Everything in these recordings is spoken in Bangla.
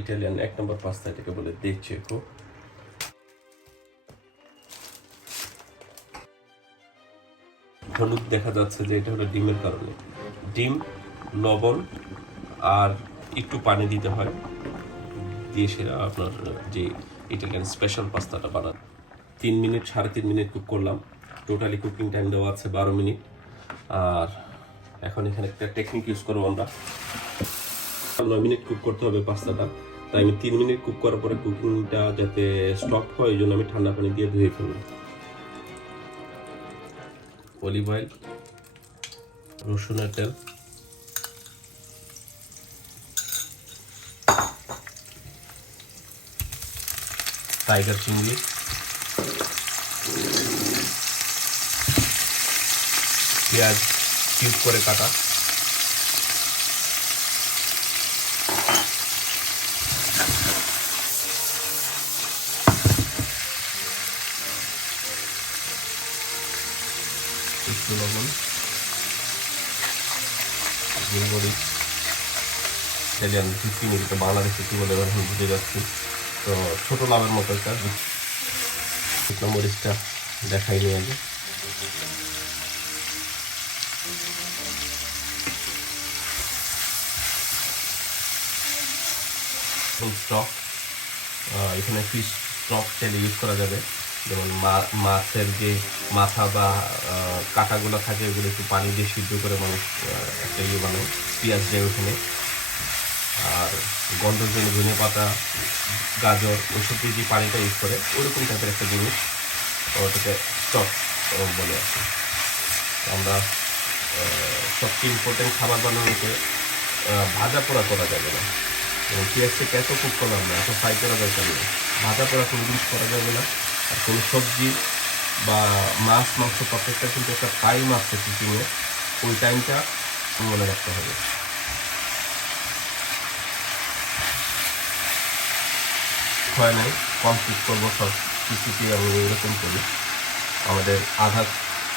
ইটালিয়ান 1 নম্বর পাস্তা এটাকে বলে দে চেকো। হলুদ দেখা যাচ্ছে যে এটা হলো ডিমের কারণে। ডিম, লবণ আর একটু পানি দিতে হয়, দিয়ে সেটা আপনার যে ইটালিয়ান স্পেশাল পাস্তাটা বানান। 3 মিনিট 3.5 মিনিট কুক করলাম। টোটালি কুকিং টাইম দেওয়া আছে 12 মিনিট। আর এখন এখানে একটা টেকনিক ইউজ করবো আমরা। 9 মিনিট কুক করতে হবে পাস্তাটা, তাই আমি 3 মিনিট কুক করার পরে কুকিংটা যাতে স্টপ হয় এই জন্য আমি ঠান্ডা পানি দিয়ে ধুয়ে ফেললাম। অলিভ অয়েল, রসুনের তেল, টাইগার চিংড়ি, পেঁয়াজ কিউব করে কাটা, একটু লবণ, গোলমরিচ, ইটালিয়ান চিনি, যেটা বাংলাদেশে কি বলে এখন বুঝে যাচ্ছি। তো ছোট লাভের মতো একটা শুকনো মরিচটা দেখাই নিয়ে আগে। স্টক, এখানে ফিশ স্টক চাইলে ইউজ করা যাবে, যেমন মাছের যে মাথা বা কাঁটাগুলো থাকে ওগুলো একটু পানি দিয়ে সিদ্ধ করে মানুষ একটা ইয়ে বানায়, পেঁয়াজ দেয় ওখানে। আর গন্ধের জন্য ধনিয়া পাতা, গাজর ওইসব দিয়ে যে পানিটা ইউজ করে ওরকম টাইপের একটা জিনিস, ওটাকে স্টক বলে আর কি। আমরা সবচেয়ে ইম্পর্টেন্ট খাবার বানানোতে ভাজা পোড়া করা যাবে না, এবং পেঁয়াজটাকে এত কুক করলাম না, এত ফ্রাই করা দরকার নেই। ভাজা পোড়া কোনো জিনিস করা যাবে না। আর কোনো সবজি বা মাছ মাংস প্রত্যেকটা কিন্তু একটা টাইম আসছে কুকিংয়ে, ওই টাইমটা মনে রাখতে হবে। হয় নাই, কমপ্লিট করবো সব কিছুকে আমি এরকম করি। আমাদের আধা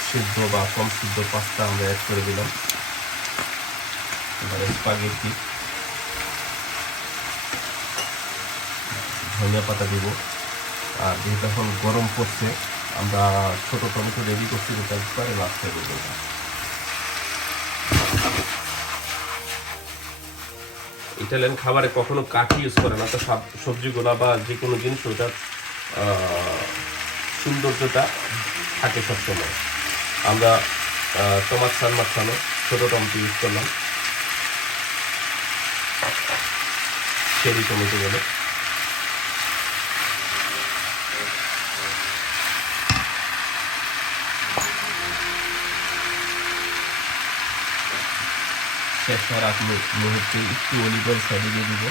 সিদ্ধ বা কম সিদ্ধ পাস্তা আমরা অ্যাড করে দিলাম। এবারে স্পাগেটি, ধনিয়া পাতা দিব। আর যেহেতু এখন গরম পড়ছে, আমরা ছোটো টমেটো রেডি করছি, যেটা একবারে লাস্টে দেবো। ইটালিয়ান খাবারে কখনো কাঠি ইউজ করে না, তো সবজিগুলা বা যে কোনো জিনিস ওটার সৌন্দর্যটা থাকে সবসময়। আমরা টমাট সান মাখানো ছোটো টমেটো ইউজ করলাম, চেরি টমেটো বলে। শেষ হওয়ার আগ মুহূর্তে একটু অলিভ অয়েল সাইডে দিয়ে দিব।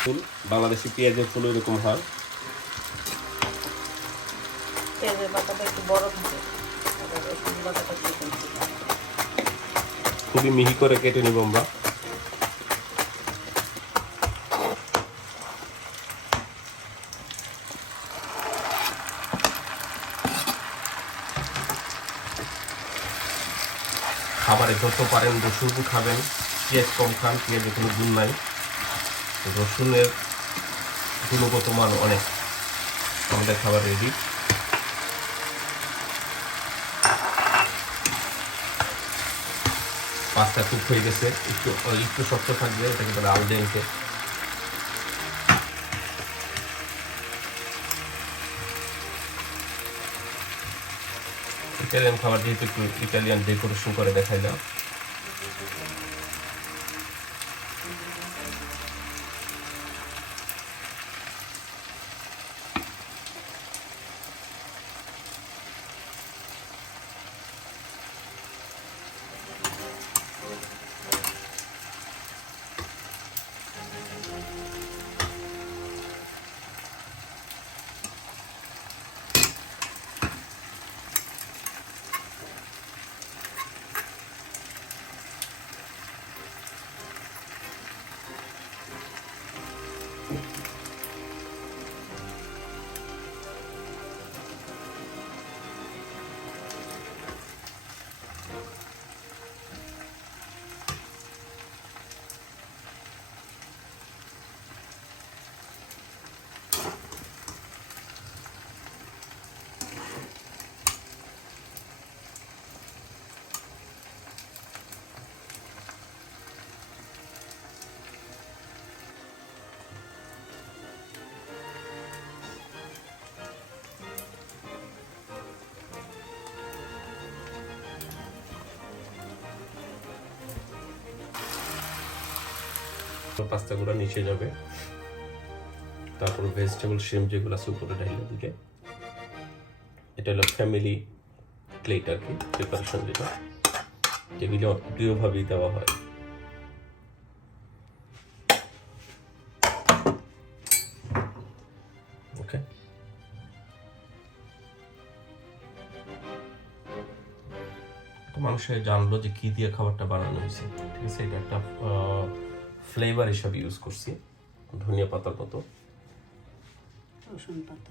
ফুল বাংলাদেশি পেঁয়াজের ফুল এরকম হয়, পেঁয়াজের পাতাটা একটু বড় থাকে, খুবই মিহি করে কেটে নিব আমরা। খাবারে যত পারেন রসুন খাবেন, পেঁয়াজ কম খান, পেঁয়াজে কোনো গুণ নাই, রসুনের গুণগত মান অনেক। আমাদের খাবার রেডি। পাস্তা কুক হয়ে গেছে, একটু একটু শক্ত থাকবে, এটাকে বলে আল ডেন্টে। ইটালিয়ান খাবার যেহেতু একটু ইটালিয়ান ডেকোরেশন করে দেখাইলাম। পাস্তাগুলো নিচে যাবে, তারপর ভেজিটেবল শ্রিম্প যেগুলো আছে উপরে ঢাইলে দিকে। এটা হলো ফ্যামিলি প্লেট আর কি, প্রিপারেশন যেটা, যেগুলি প্রিয়ভাবেই দেওয়া হয়। ওকে, মানুষে জানলো যে কি দিয়ে খাবারটা বানানো হয়েছে, ঠিক আছে। এটা একটা ফ্লেভার হিসাবে ইউজ করছি, ধনিয়া পাতার মতো। রসুন পাতা।